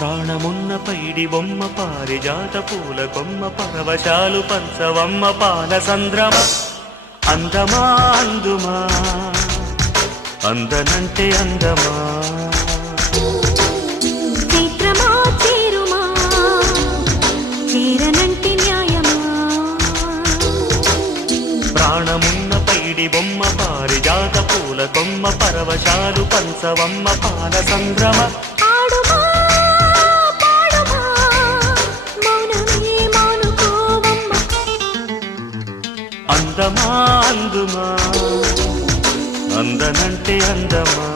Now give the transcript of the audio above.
ప్రాణమున్న పైడి బొమ్మ పారిజాత పూల కొమ్మ పరవశాలు పంచవమ్మ పాల సంద్రమ అందమా అందుమా అందనంటే అందమా చైత్రమా చేరుమా చేరనంటే న్యాయమా ప్రాణమున్న పైడి బొమ్మ పారిజాత పూల కొమ్మ పరవశాలు పంచవమ్మ పాల సంద్రమ అందమా అందుమా అందనంటే అందమా